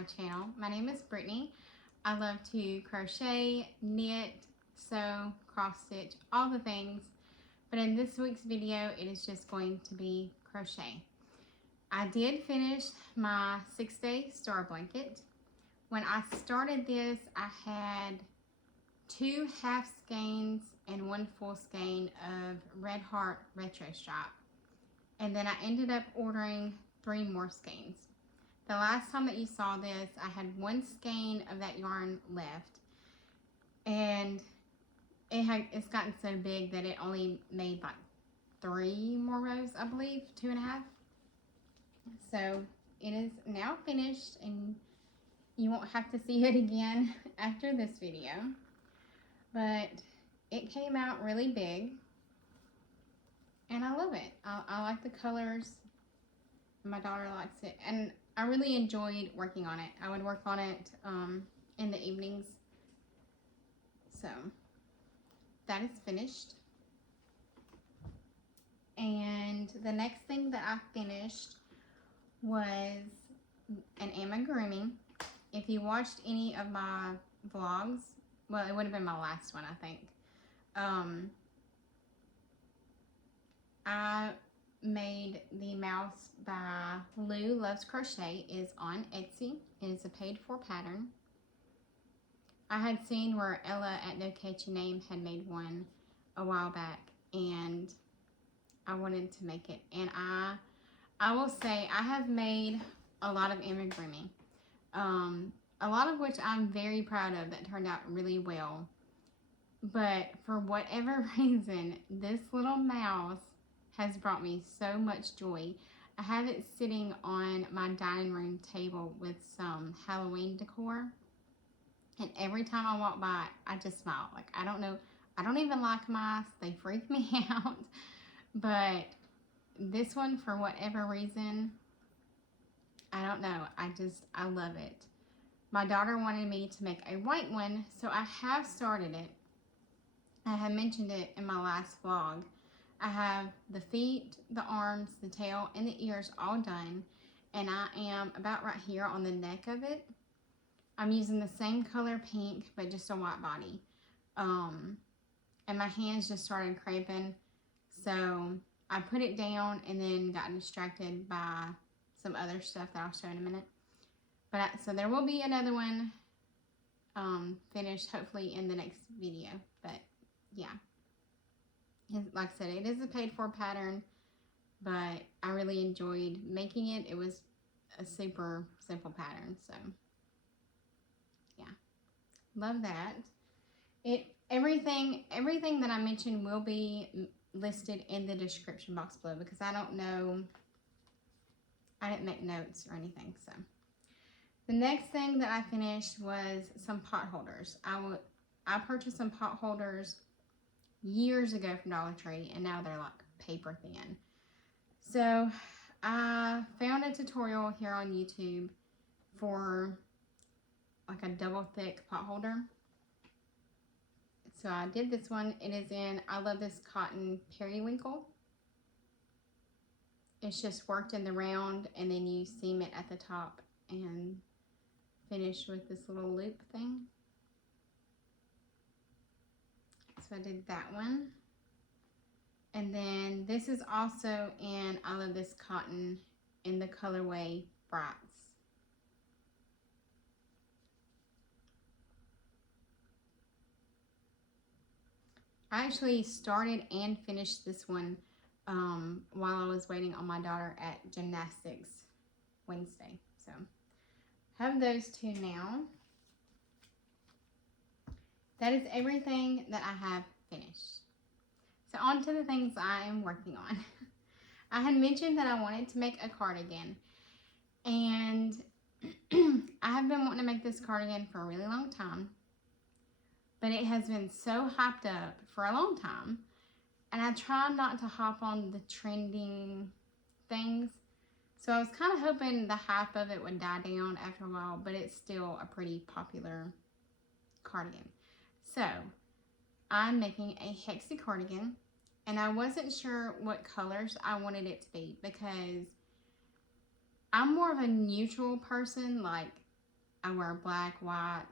my channel. My name is Brittany. I love to crochet, knit, sew, cross stitch, all the things. But in this week's video, it is just going to be crochet. I did finish my 6-day star blanket. When I started this, I had 2 half skeins and 1 full skein of Red Heart retro stripe. And then I ended up ordering 3 more skeins. The last time that you saw this, I had 1 skein of that yarn left, and it's gotten so big that it only made like 3 more rows, I believe, 2.5. So it is now finished, and you won't have to see it again after this video. But it came out really big, and I love it. I like the colors. My daughter likes it, and I really enjoyed working on it. I would work on it in the evenings. So that is finished. And the next thing that I finished was an amigurumi. If you watched any of my vlogs, well, it would have been my last one, I think. I made the mouse by Lou Loves Crochet. It is on Etsy. It is a paid-for pattern. I had seen where Ella at No Catchy Name had made one a while back, and I wanted to make it. And I will say I have made a lot of amigurumi, a lot of which I'm very proud of that turned out really well. But for whatever reason, this little mouse has brought me so much joy. I have it sitting on my dining room table with some Halloween decor, and every time I walk by, I just smile. Like, I don't know, I don't even like mice. They freak me out. But this one, for whatever reason, I don't know, I love it. My daughter wanted me to make a white one, so I have started it. I had mentioned it in my last vlog. I have the feet, the arms, the tail, and the ears all done, and I am about right here on the neck of it. I'm using the same color pink, but just a white body. And my hands just started cramping, so I put it down and then got distracted by some other stuff that I'll show in a minute. But so there will be another one finished hopefully in the next video. But yeah, like I said, it is a paid-for pattern, but I really enjoyed making it. It was a super simple pattern, so yeah, love that. Everything that I mentioned will be listed in the description box below, because I don't know, I didn't make notes or anything. So the next thing that I finished was some pot holders. I purchased some pot holders years ago from Dollar Tree, and now they're like paper thin. So I found a tutorial here on YouTube for like a double thick pot holder. So I did this one. It is in I Love This Cotton Periwinkle. It's just worked in the round, and then you seam it at the top and finish with this little loop thing. So I did that one. And then this is also in I Love This Cotton in the colorway Brights. I actually started and finished this one while I was waiting on my daughter at gymnastics Wednesday. So I have those 2 now. That is everything that I have finished. So on to the things I am working on. I had mentioned that I wanted to make a cardigan, and I have been wanting to make this cardigan for a really long time, but it has been so hyped up for a long time, and I try not to hop on the trending things. So I was kind of hoping the hype of it would die down after a while, but it's still a pretty popular cardigan. So I'm making a hexie cardigan, and I wasn't sure what colors I wanted it to be, because I'm more of a neutral person. Like, I wear black, white,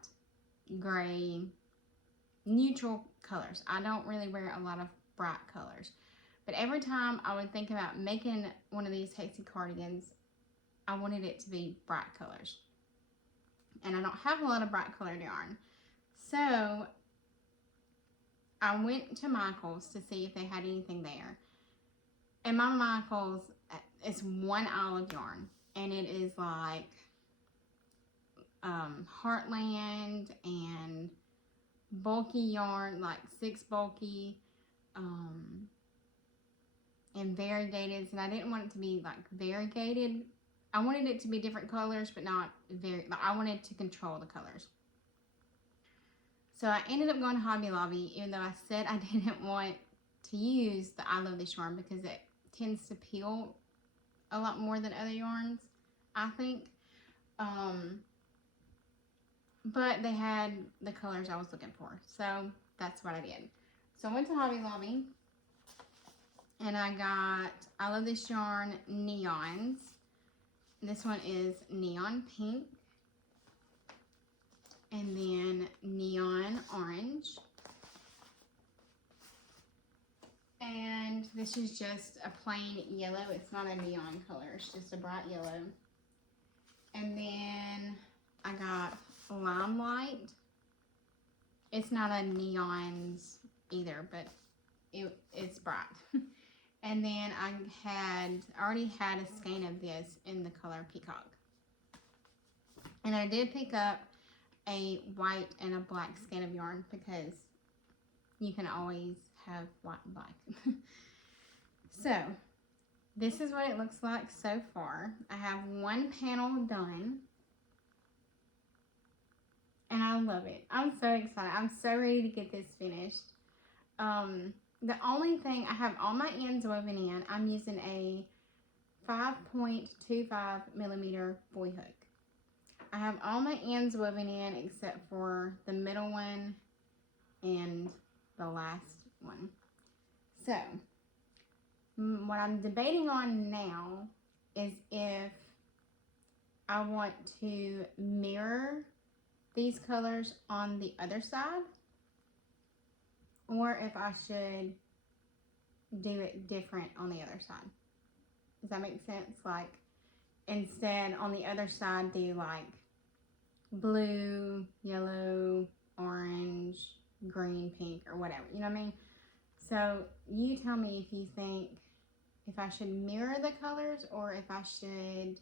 gray, neutral colors. I don't really wear a lot of bright colors. But every time I would think about making one of these Hexie cardigans, I wanted it to be bright colors. And I don't have a lot of bright colored yarn. So I went to Michael's to see if they had anything there. And my Michael's is one aisle of yarn. And it is like Heartland and bulky yarn, like 6 bulky, and variegated. And I didn't want it to be like variegated. I wanted it to be different colors, but not very, like I wanted to control the colors. So I ended up going to Hobby Lobby, even though I said I didn't want to use the I Love This yarn because it tends to peel a lot more than other yarns, I think. But they had the colors I was looking for, so that's what I did. So I went to Hobby Lobby, and I got I Love This Yarn neons. This one is neon pink, and then neon orange, and this is just a plain yellow. It's not a neon color, it's just a bright yellow. And then I got Limelight. It's not a neons either, but it's bright. And then I already had a skein of this in the color Peacock. And I did pick up a white and a black skein of yarn because you can always have white and black. So this is what it looks like so far. I have one panel done. And I love it. I'm so excited. I'm so ready to get this finished. The only thing, I have all my ends woven in. I'm using a 5.25 millimeter boy hook. I have all my ends woven in except for the middle one and the last one. So, what I'm debating on now is if I want to mirror these colors on the other side, or if I should do it different on the other side. Does that make sense? Like, instead on the other side do like blue, yellow, orange, green, pink, or whatever, you know what I mean? So you tell me if you think if I should mirror the colors or if I should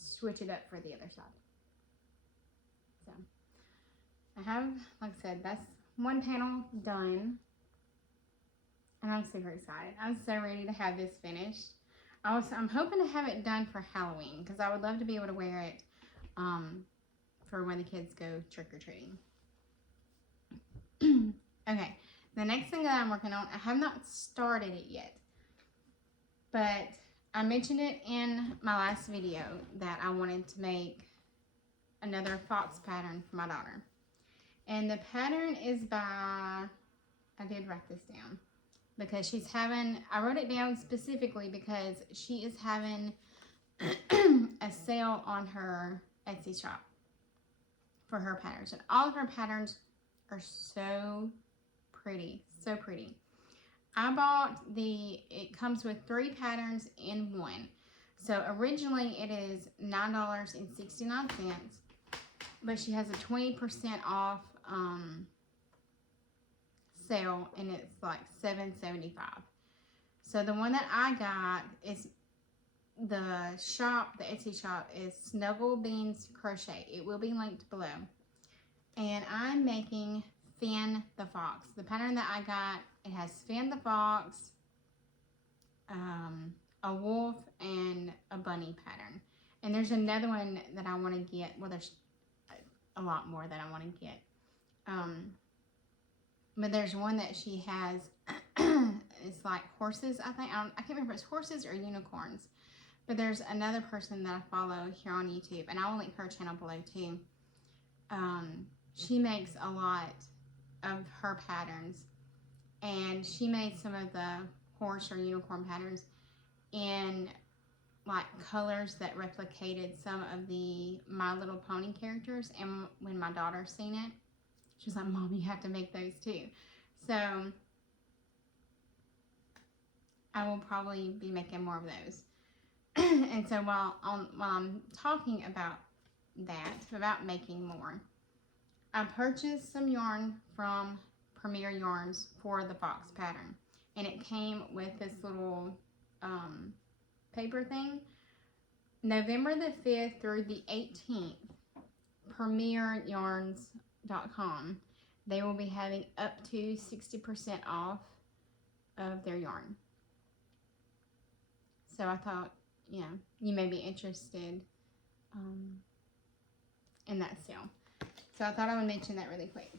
switch it up for the other side. So I have, like I said, that's one panel done, and I'm super excited. I'm so ready to have this finished. I'm hoping to have it done for Halloween because I would love to be able to wear it for when the kids go trick-or-treating. Okay, the next thing that I'm working on, I have not started it yet, but I mentioned it in my last video that I wanted to make another fox pattern for my daughter. And the pattern is by, I did write this down, because she's having, I wrote it down specifically because she is having a sale on her Etsy shop for her patterns. And all of her patterns are so pretty, so pretty. I bought it comes with 3 patterns in one. So originally it is $9.69, but she has a 20% off sale, and it's like $7.75. So the one that I got is the Etsy shop is Snuggle Beans Crochet. It will be linked below. And I'm making Finn the Fox. The pattern that I got, it has Finn the Fox, a wolf, and a bunny pattern. And there's another one that I want to get. Well, there's a lot more that I want to get. But there's one that she has, it's like horses, I think. I can't remember if it's horses or unicorns. But there's another person that I follow here on YouTube, and I will link her channel below too. She makes a lot of her patterns, and she made some of the horse or unicorn patterns in like colors that replicated some of the My Little Pony characters, and when my daughter seen it, she was like, Mom, you have to make those too. So I will probably be making more of those. And so while I'm talking about that, about making more, I purchased some yarn from Premier Yarns for the fox pattern, and it came with this little paper thing. November the 5th through the 18th, premieryarns.com, they will be having up to 60% off of their yarn. So I thought, you know, you may be interested in that sale. So I thought I would mention that really quick.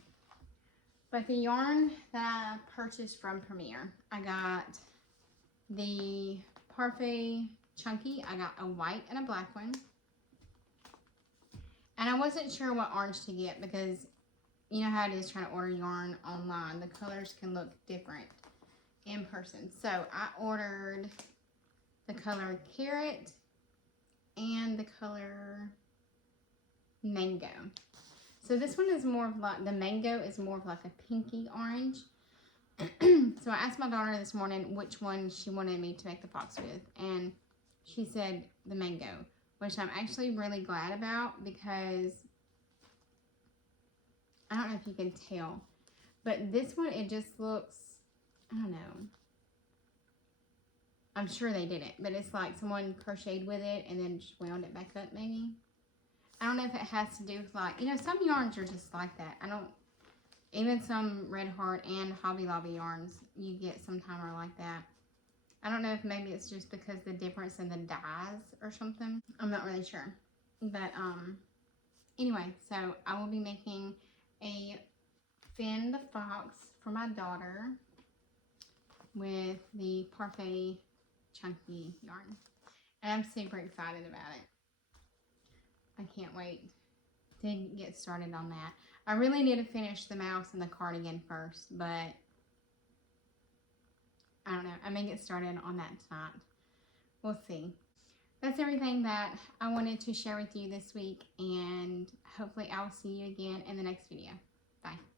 But the yarn that I purchased from Premier, I got the Parfait Chunky. I got a white and a black one. And I wasn't sure what orange to get because you know how it is trying to order yarn online. The colors can look different in person. So I ordered the color Carrot and the color Mango. So this one is more of like, the Mango is more of like a pinky orange. So I asked my daughter this morning which one she wanted me to make the fox with, and she said the Mango, which I'm actually really glad about because I don't know if you can tell, but this one, it just looks, I don't know, I'm sure they did it, but it's like someone crocheted with it and then just wound it back up maybe. I don't know if it has to do with, like, you know, some yarns are just like that. Even some Red Heart and Hobby Lobby yarns, you get sometime are like that. I don't know if maybe it's just because the difference in the dyes or something. I'm not really sure. But, anyway, so I will be making a Finn the Fox for my daughter with the Parfait Chunky yarn. And I'm super excited about it. I can't wait to get started on that. I really need to finish the mouse and the cardigan first, but I don't know. I may get started on that tonight. We'll see. That's everything that I wanted to share with you this week, and hopefully I will see you again in the next video. Bye.